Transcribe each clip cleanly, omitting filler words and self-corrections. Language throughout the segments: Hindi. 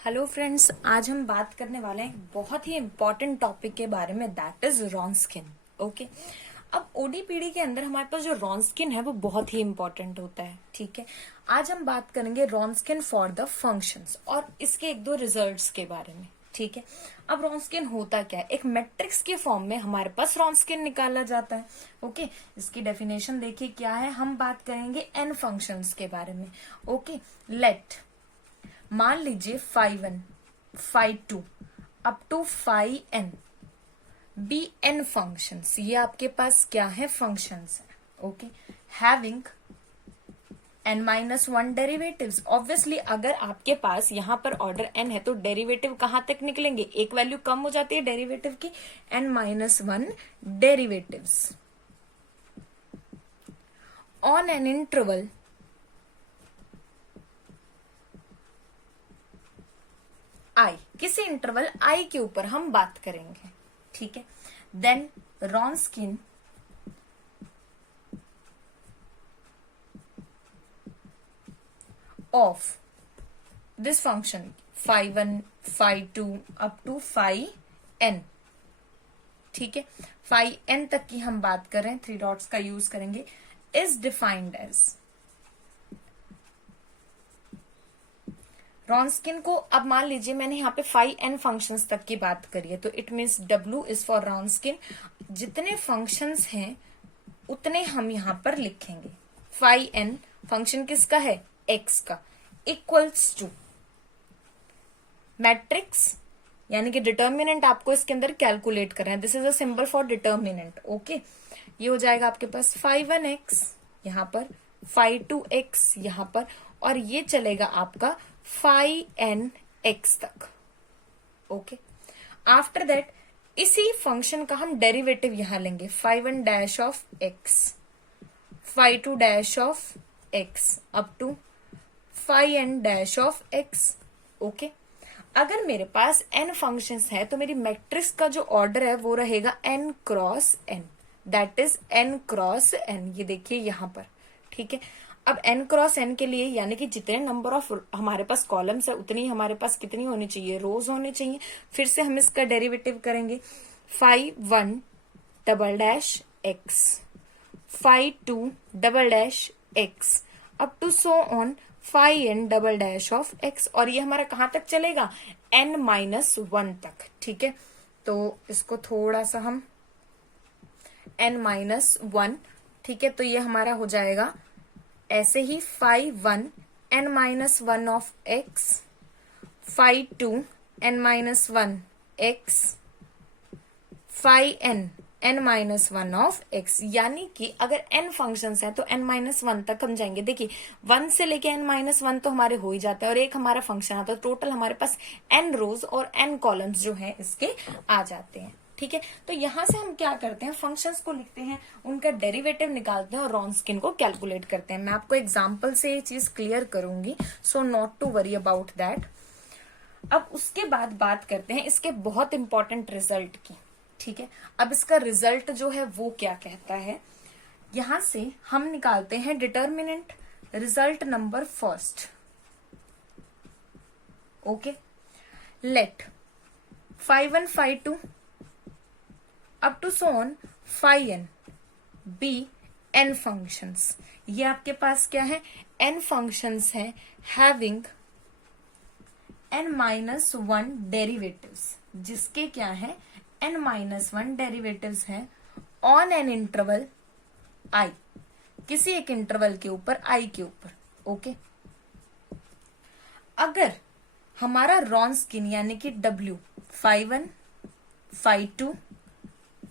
हेलो फ्रेंड्स, आज हम बात करने वाले हैं एक बहुत ही इम्पोर्टेंट टॉपिक के बारे में, दैट इज रॉन्स्किन। ओके, अब ओडीपीडी के अंदर हमारे पास जो रॉन्स्किन है वो बहुत ही इम्पोर्टेंट होता है। ठीक है, आज हम बात करेंगे रॉन्स्किन फॉर द फंक्शंस और इसके एक दो रिजल्ट्स के बारे में। ठीक है, अब रॉन्स्किन होता क्या है? एक मैट्रिक्स के फॉर्म में हमारे पास रॉन्स्किन निकाला जाता है। ओके, इसकी डेफिनेशन देखिए क्या है। हम बात करेंगे एन फंक्शंस के बारे में। ओके, लेट मान लीजिए five one, five two up to five n be n functions. ये आपके पास क्या है? फंक्शंस है। Okay, having n minus one derivatives. Obviously अगर आपके पास यहां पर ऑर्डर एन है तो डेरिवेटिव कहां तक निकलेंगे? एक वैल्यू कम हो जाती है डेरिवेटिव की, N minus one derivatives on N interval I. किसी इंटरवल आई के ऊपर हम बात करेंगे। ठीक है, then Wronskian of this function five one, five two up to five N. ठीक है, फाइव एन तक की हम बात कर रहे हैं, थ्री डॉट्स का यूज करेंगे। इज डिफाइंड एज रॉन्स्किन को, अब मान लीजिए मैंने यहाँ पे फाइव एन फंक्शंस तक की बात करी है, तो it means W is for Wronskian. जितने फंक्शंस हैं उतने हम यहाँ पर लिखेंगे। फाइव एन फंक्शन किसका है? एक्स का, इक्वल्स टू मैट्रिक्स, यानी कि डिटर्मिनेंट आपको इसके अंदर कैलकुलेट करना है। This is a symbol for determinant. Okay, ये हो जाएगा आपके पास फाइव वन एक्स यहाँ पर, फाइव टू एक्स यहाँ पर, और ये चलेगा आपका फाइव एन एक्स तक। ओके, आफ्टर दैट इसी फंक्शन का हम डेरिवेटिव यहां लेंगे। Five one dash of x, five two dash of x up to five n dash of x. Okay, अगर मेरे पास एन फंक्शंस है तो मेरी मैट्रिक्स का जो ऑर्डर है वो रहेगा n cross n, that is n cross n. ये देखिए यहां पर। ठीक है, अब एन क्रॉस एन के लिए यानी कि जितने नंबर ऑफ हमारे पास कॉलम्स है उतनी हमारे पास कितनी होनी चाहिए? रोज होनी चाहिए। फिर से हम इसका डेरिवेटिव करेंगे। Five one double dash x, five two double dash x up to so on five n double dash of x, और ये हमारा कहां तक चलेगा? एन माइनस वन तक। ठीक है, तो इसको थोड़ा सा हम एन माइनस वन, ठीक है, तो ये हमारा हो जाएगा ऐसे ही five one N minus one of x, five two N minus one X, five N minus one of X. यानी कि अगर एन फंक्शंस हैं तो एन माइनस वन तक हम जाएंगे। देखिए, वन से लेके एन माइनस वन तो हमारे हो ही जाता है, और एक हमारा फंक्शन आता है, टोटल हमारे पास एन रोज और एन कॉलम्स जो है इसके आ जाते हैं। ठीक है, तो यहां से हम क्या करते हैं? फंक्शंस को लिखते हैं, उनका डेरिवेटिव निकालते हैं और रॉन्स्किन को कैलकुलेट करते हैं। मैं आपको एग्जांपल से ये चीज क्लियर करूंगी, so not to worry about that. अब उसके बाद बात करते हैं इसके बहुत इंपॉर्टेंट रिजल्ट की। ठीक है, अब इसका रिजल्ट जो है वो क्या कहता है? यहां से हम निकालते हैं determinant, result number first. Okay, let five one, five two up to so on five n be n functions. ये आपके पास क्या है? एन फंक्शंस है having n minus one derivatives, जिसके क्या है? एन माइनस वन डेरिवेटिव्स हैं ऑन एन इंटरवल आई, किसी एक इंटरवल के ऊपर, आई के ऊपर। ओके, अगर हमारा रॉन्स्किन यानी कि W five one, five two,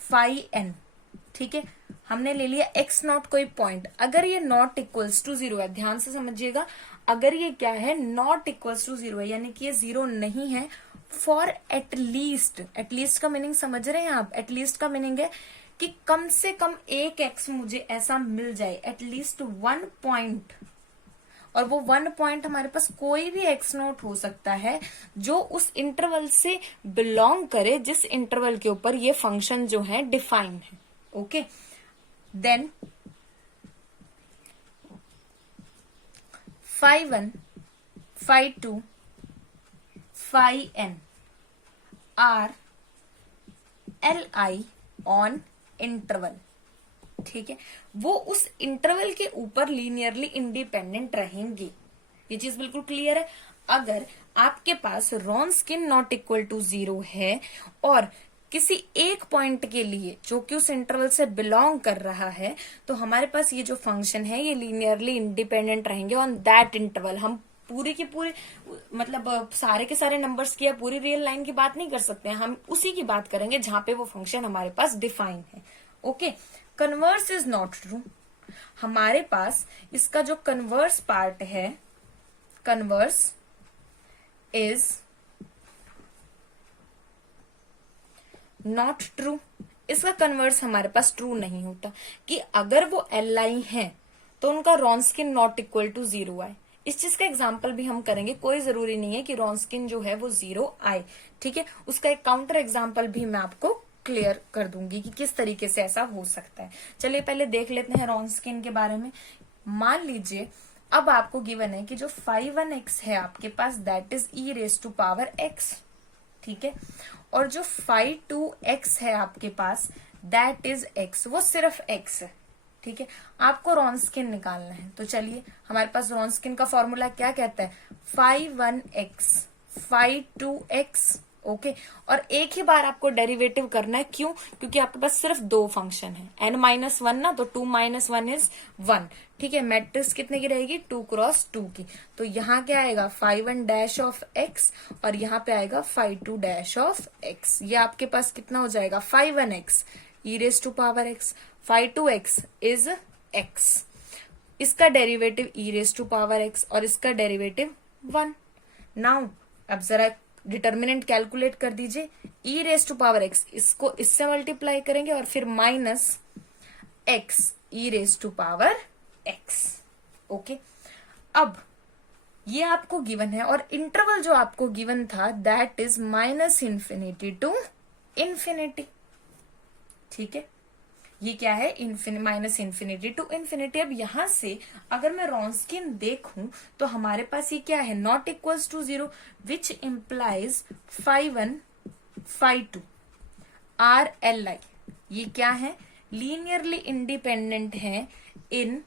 five N, ठीक है, हमने ले लिया एक्स नॉट कोई पॉइंट। अगर ये नॉट इक्वल्स टू जीरो है, ध्यान से समझिएगा, अगर ये क्या है? नॉट इक्वल्स टू जीरो है, यानी कि ये जीरो नहीं है फॉर एटलीस्ट। एटलीस्ट का मीनिंग समझ रहे हैं आप? एटलीस्ट का मीनिंग है कि कम से कम एक एक्स मुझे ऐसा मिल जाए, एटलीस्ट वन पॉइंट, और वो वन पॉइंट हमारे पास कोई भी एक्स नोट हो सकता है जो उस इंटरवल से बिलोंग करे जिस इंटरवल के ऊपर ये फंक्शन जो है डिफाइन है। Okay, then five one, five two, phi n are L I on interval, ठीक है, वो उस इंटरवल के ऊपर लीनियरली इंडिपेंडेंट रहेंगे। ये चीज बिल्कुल क्लियर है। अगर आपके पास रॉन्स्किन नॉट इक्वल टू 0 है और किसी एक पॉइंट के लिए जो कि उस इंटरवल से बिलोंग कर रहा है, तो हमारे पास ये जो फंक्शन है ये लीनियरली इंडिपेंडेंट रहेंगे ऑन दैट इंटरवल। हम पूरी की पूरी मतलब सारे के सारे नंबर्स की या पूरी रियल लाइन की बात नहीं कर सकते हैं, हम उसी की बात करेंगे जहां पे वो फंक्शन हमारे पास डिफाइन है। Okay, converse is not true. हमारे पास इसका जो कन्वर्स पार्ट है, कन्वर्स इज नॉट ट्रू। इसका कन्वर्स हमारे पास ट्रू नहीं होता कि अगर वो एल आई है तो उनका रॉन्स्किन नॉट इक्वल टू 0 आए। इस चीज का एग्जाम्पल भी हम करेंगे, कोई जरूरी नहीं है कि रॉन्स्किन जो है वो 0 आए, ठीक है। उसका एक काउंटर एग्जाम्पल भी मैं आपको क्लियर कर दूंगी कि किस तरीके से ऐसा हो सकता है। चलिए पहले देख लेते हैं रॉन्स्किन के बारे में। मान लीजिए अब आपको गिवन है कि जो 5(1)x है आपके पास, दैट इज e⁻x, ठीक है, और जो 5(2)x है आपके पास, दैट इज x, वो सिर्फ x है, ठीक है। आपको रॉन्स्किन निकालना है, तो चलिए हमारे पास रॉन्स्किन का फॉर्मूला क्या कहता है, 5(1)x 5(2)x, ओके। और एक ही बार आपको डेरिवेटिव करना है, क्यों, क्योंकि आपके पास सिर्फ दो फंक्शन है, n-1 ना, तो 2-1 इज 1, ठीक है। मैट्रिक्स कितने की रहेगी, 2x2 की, तो यहाँ क्या आएगा 5(1)(x) और यहाँ पे आएगा 5(2)(x). ये आपके पास कितना हो जाएगा 5(1)x e⁻x, 5(2)x is x, इसका डेरिवेटिव e⁻x और इसका डेरिवेटिव 1। नाउ अब जरा डिटर्मिनेंट कैलकुलेट कर दीजिए, e⁻x इसको इससे मल्टीप्लाई करेंगे और फिर माइनस x e⁻x, ओके। अब ये आपको गिवन है और इंटरवल जो आपको गिवन था दैट इज -∞ टू ∞, ठीक है। ये क्या है, -∞ टू ∞। अब यहां से अगर मैं रॉन्स्किन देखूं तो हमारे पास ये क्या है, not equals to 0, which implies 5(1) 5(2) are L I, ये क्या है, लीनियरली इंडिपेंडेंट है इन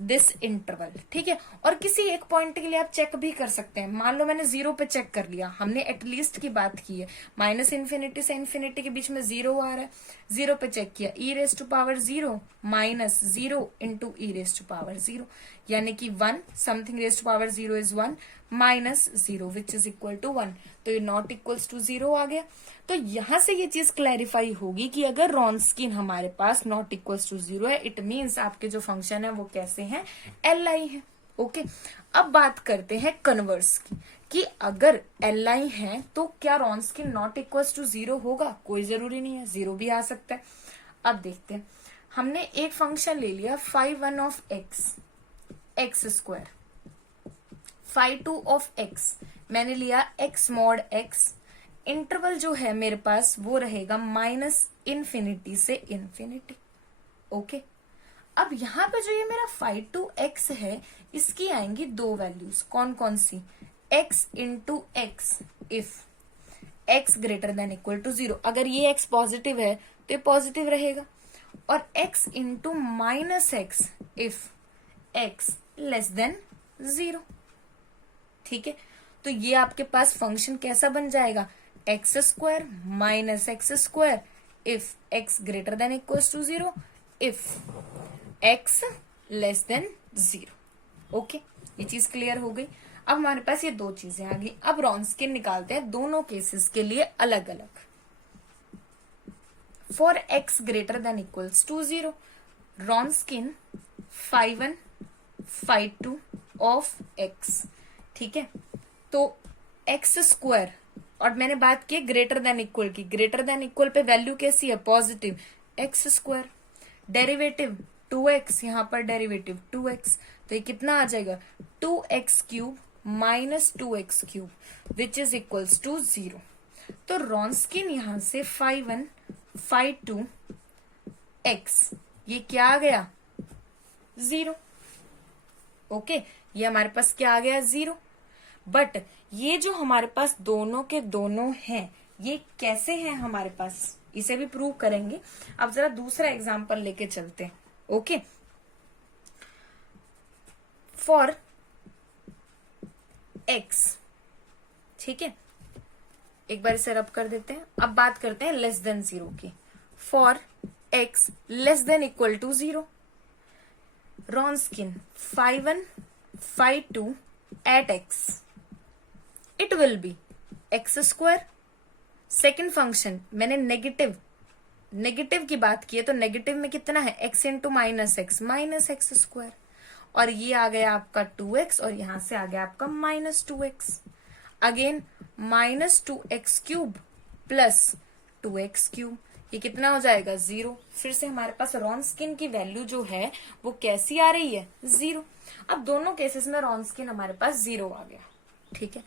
दिस इंटरवल, ठीक है। और किसी एक पॉइंट के लिए आप चेक भी कर सकते हैं, मान लो मैंने 0 पे चेक कर लिया, हमने एटलीस्ट की बात की है, -∞ से ∞ के बीच में 0 आ रहा है, 0 पे चेक किया, e⁻0 माइनस 0 इंटू e⁻0, यानी कि 1 something e⁻0 is 1 minus 0 which is equal to 1, तो ये नॉट इक्वल्स टू 0 आ गया। तो यहां से ये चीज क्लैरिफाई होगी कि अगर रॉन्स्किन हमारे पास नॉट इक्वल्स टू 0 है, इट मीन्स आपके जो फंक्शन है वो कैसे हैं, एल आई है, ओके। अब बात करते हैं कन्वर्स की, कि अगर एल आई है तो क्या रॉन्स्किन नॉट इक्वल्स टू 0 होगा, कोई जरूरी नहीं है, 0 भी आ सकता है। अब देखते हैं, हमने एक फंक्शन ले लिया 5(1)(x) x², 5(2)(x) मैंने लिया x mod x, इंटरवल जो है मेरे पास वो रहेगा -∞ से ∞, ओके। अब यहाँ पे जो ये मेरा 5(2)(x) है, इसकी आएंगी दो वैल्यूज, कौन कौन सी, x into x if x greater than equal to 0, अगर ये x पॉजिटिव है तो ये पॉजिटिव रहेगा, और x into -x if x less than 0, ठीक है। तो ये आपके पास फंक्शन कैसा बन जाएगा, x² minus x² if x greater than equals to 0, if x less than 0, okay. ये चीज क्लियर हो गई। अब हमारे पास ये दो चीजें आ गई। अब रॉन्स्किन निकालते हैं दोनों केसेस के लिए अलग अलग। For x greater than equals to 0, Wronskian 5(1) 5(2) of x, ठीक है। तो x², और मैंने बात की ग्रेटर देन इक्वल की, ग्रेटर देन इक्वल पे वैल्यू कैसी है, पॉजिटिव, x², डेरिवेटिव 2x, यहां पर डेरिवेटिव 2x, तो ये कितना आ जाएगा 2x³ minus 2x³ which is equals to 0। तो रॉन्स्किन यहां से 5(1) 5(2) x, ये क्या आ गया 0, ओके। ये हमारे पास क्या आ गया 0, बट ये जो हमारे पास दोनों के दोनों हैं, ये कैसे हैं हमारे पास, इसे भी प्रूव करेंगे। अब जरा दूसरा एग्जांपल लेके चलते हैं। ओके, फॉर x, ठीक है, एक बार इसे रब कर देते हैं। अब बात करते हैं लेस देन 0 की। For x less than equal to 0, Wronskian phi1 phi2 at x, it will be x square। Second function मैंने नेगेटिव की बात की है, तो नेगेटिव में कितना है, x into minus x square, और ये आ गया आपका 2x, और यहां से आ गया आपका -2x। Again -2x cube plus 2x cube, ये कितना हो जाएगा, 0। फिर से हमारे पास रॉन्स्किन की वैल्यू जो है वो कैसी आ रही है, 0। अब दोनों केसेस में रॉन्स्किन हमारे पास 0 आ गया, ठीक है।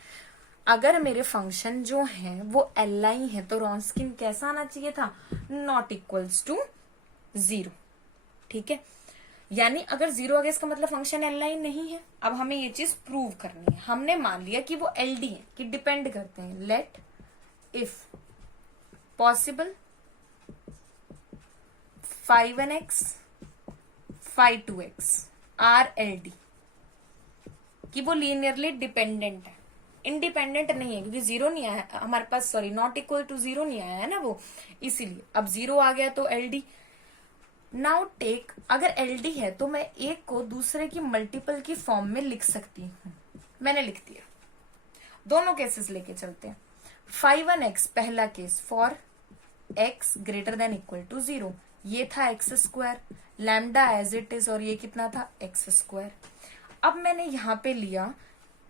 अगर मेरे फंक्शन जो है वो एल है तो रॉन्स्किन कैसा आना चाहिए था, नॉट इक्वल्स टू 0, ठीक है। यानी अगर 0 आ गया इसका मतलब फंक्शन एल नहीं है। अब हमें ये चीज प्रूव करनी है। हमने मान लिया कि वो एलडी है, कि डिपेंड करते हैं। Let if possible phi1x phi2x are LD, कि वो लीनियरली डिपेंडेंट है, इंडिपेंडेंट नहीं है, क्योंकि 0 नहीं आया हमारे पास, सॉरी नॉट इक्वल टू 0 नहीं आया है ना वो, इसीलिए। अब 0 आ गया तो एलडी। नाउ टेक, अगर एलडी है तो मैं एक को दूसरे की मल्टीपल की फॉर्म में लिख सकती हूँ, मैंने लिख दिया। दोनों केसेस लेके चलते हैं। phi1x पहला case, for x greater than equal to 0, ये था x square, lambda as it is, और ये कितना था, एक्स स्क्वायर। अब मैंने यहां पे लिया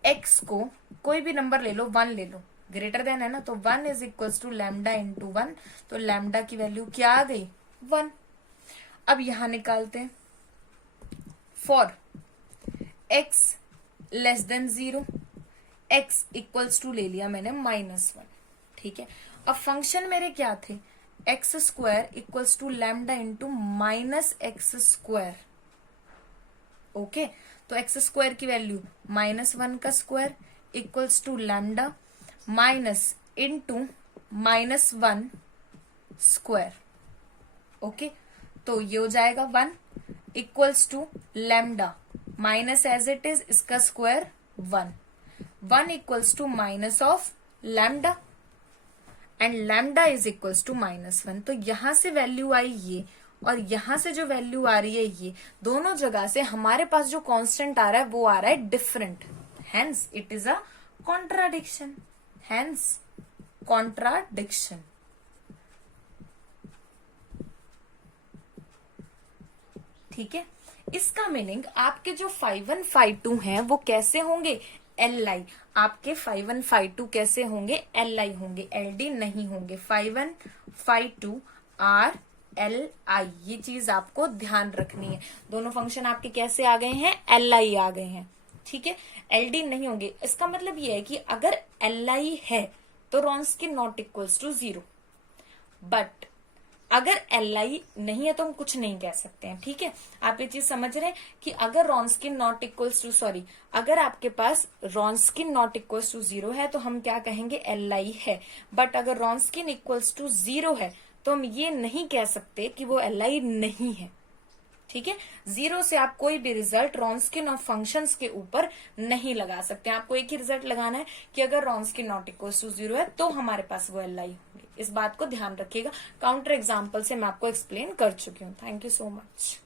x को, कोई भी नंबर ले लो, 1 ले लो, ग्रेटर देन है ना, तो 1 is equal to lambda into 1, तो लैम्डा की वैल्यू क्या आ गई, 1। अब यहां निकालते हैं, for x less than 0, x equals to ले लिया मैंने -1, ठीक है। अब फंक्शन मेरे क्या थे, X square equals to lambda into -x square, okay. तो एक्स स्क्वायर की वैल्यू -1 का square equals to lambda minus into -1 square, okay. तो ये हो जाएगा 1 equals to lambda minus as it is, इसका square 1 equals to minus of lambda, and lambda is equals to -1। तो यहां से वैल्यू आई ये, और यहां से जो वैल्यू आ रही है ये, दोनों जगह से हमारे पास जो कांस्टेंट आ रहा है वो आ रहा है different, hence it is a contradiction, hence contradiction. ठीक है, इसका मीनिंग आपके जो phi1 phi2 हैं वो कैसे होंगे, Li। आपके phi1 phi2 कैसे होंगे, Li होंगे, Ld नहीं होंगे। phi1 phi2 आर Li, ये चीज आपको ध्यान रखनी है। दोनों फंक्शन आपके कैसे आ गए हैं, Li आ गए हैं, ठीक है, Ld नहीं होंगे। इसका मतलब ये है कि अगर Li है तो Wronskian not equals to 0, but अगर Li नहीं है तो हम कुछ नहीं कह सकते हैं, ठीक है। आप ये चीज समझ रहे हैं कि अगर Wronskian not equals to, sorry, अगर आपके पास Wronskian नॉट इक्वल्स टू 0 है तो हम क्या कहेंगे, Li है। बट अगर Wronskian इक्वल्स टू 0 है तो हम ये नहीं कह सकते कि वो Li नहीं है, ठीक है। 0 से आप कोई भी रिजल्ट Wronskian ऑफ फंक्शंस के ऊपर नहीं लगा सकते। आपको एक ही रिजल्ट लगाना है कि अगर Wronskian नॉट इक्वल्स टू 0 है तो हमारे पास वो Li होंगे। इस बात को ध्यान रखिएगा। काउंटर एग्जाम्पल से मैं आपको एक्सप्लेन कर चुकी हूँ। Thank you so much.